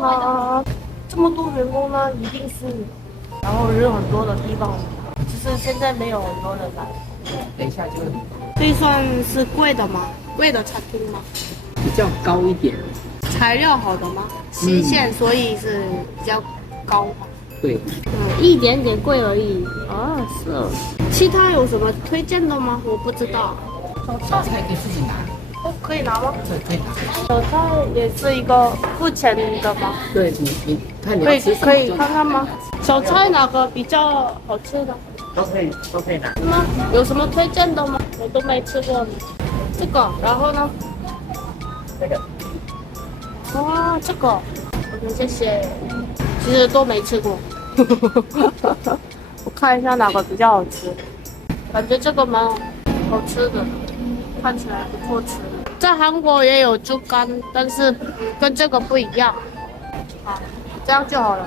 好，这么多员工呢，一定是，然后人很多的地方，只是现在没有很多人来。等一下就这算是贵的吗？贵的餐厅吗？比较高一点。材料好的吗？新鲜，所以是比较高嘛。对，一点点贵而已。啊，是。其他有什么推荐的吗？我不知道。小菜可以自己拿，哦，可以拿吗？对，可以拿。小菜也是一个付钱的吗？对你看你可以要吃什么可以就拿看看吗？小菜哪个比较好吃的？都可以拿。是吗？有什么推荐的吗？我都没吃过。这个，然后呢？这个哇，这个，谢谢。其实都没吃过。我看一下哪个比较好吃，感觉这个蛮好吃的，看起来不错吃。在韩国也有猪肝，但是跟这个不一样。好，这样就好了。